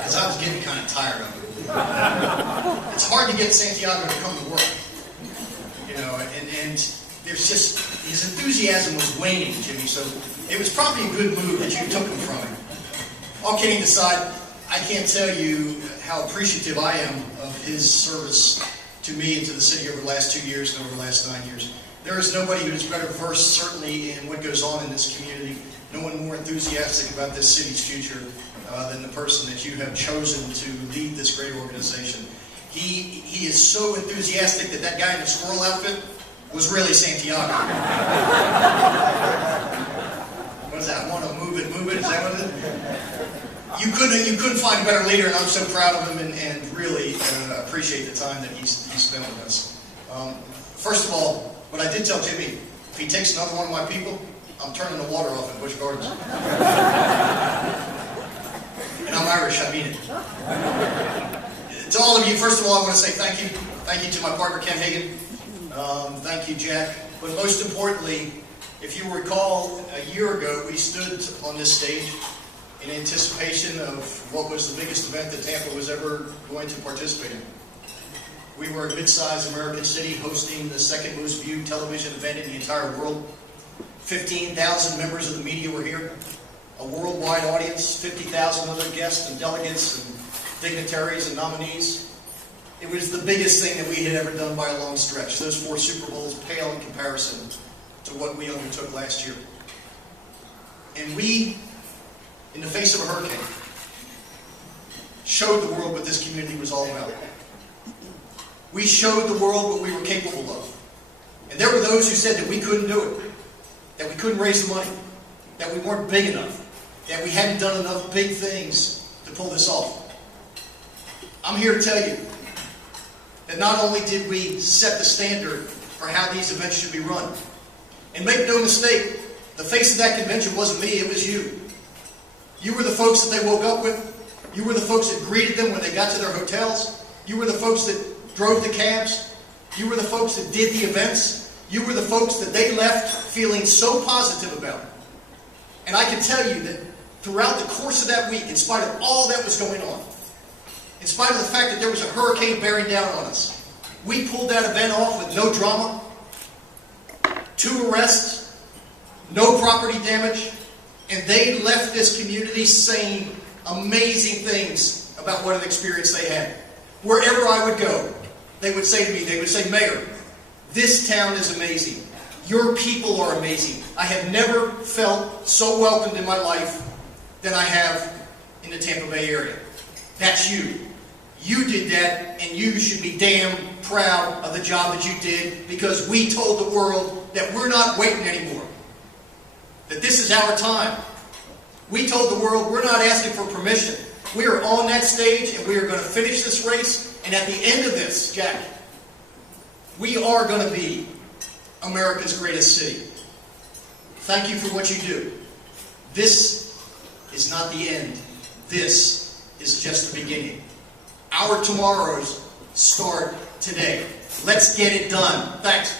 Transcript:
because I was getting kind of tired of it. It's hard to get Santiago to come to work, you know, and there's just, his enthusiasm was waning, Jimmy, so it was probably a good move that you took him from him. All kidding aside, I can't tell you how appreciative I am of his service to me and to the city over the last 2 years and over the last 9 years. There is nobody who is better versed, certainly, in what goes on in this community. No one more enthusiastic about this city's future than the person that you have chosen to lead this great organization. He is so enthusiastic that that guy in the squirrel outfit was really Santiago. What is that? Want to move it, move it? Is that what it is? You couldn't find a better leader, and I'm so proud of him and really appreciate the time that he spent with us. First of all, what I did tell Jimmy, if he takes another one of my people, I'm turning the water off at Busch Gardens. And I'm Irish, I mean it. To all of you, first of all, I want to say thank you. Thank you to my partner, Ken Hagan. Thank you, Jack. But most importantly, if you recall, a year ago, we stood on this stage in anticipation of what was the biggest event that Tampa was ever going to participate in. We were a mid-sized American city hosting the second most viewed television event in the entire world. 15,000 members of the media were here. A worldwide audience, 50,000 other guests and delegates and dignitaries and nominees. It was the biggest thing that we had ever done by a long stretch. Those 4 Super Bowls pale in comparison to what we undertook last year. And we, in the face of a hurricane, showed the world what this community was all about. We showed the world what we were capable of. And there were those who said that we couldn't do it, that we couldn't raise the money, that we weren't big enough, that we hadn't done enough big things to pull this off. I'm here to tell you that not only did we set the standard for how these events should be run, and make no mistake, the face of that convention wasn't me, it was you. You were the folks that they woke up with. You were the folks that greeted them when they got to their hotels. You were the folks that drove the cabs. You were the folks that did the events. You were the folks that they left feeling so positive about. And I can tell you that throughout the course of that week, in spite of all that was going on, in spite of the fact that there was a hurricane bearing down on us, we pulled that event off with no drama, 2 arrests, no property damage, and they left this community saying amazing things about what an experience they had. Wherever I would go, they would say to me, they would say, Mayor, this town is amazing. Your people are amazing. I have never felt so welcomed in my life than I have in the Tampa Bay area. That's you. You did that, and you should be damn proud of the job that you did, because we told the world that we're not waiting anymore. That this is our time. We told the world we're not asking for permission. We are on that stage, and we are going to finish this race. And at the end of this, Jack, we are going to be America's greatest city. Thank you for what you do. This is not the end. This is just the beginning. Our tomorrows start today. Let's get it done. Thanks.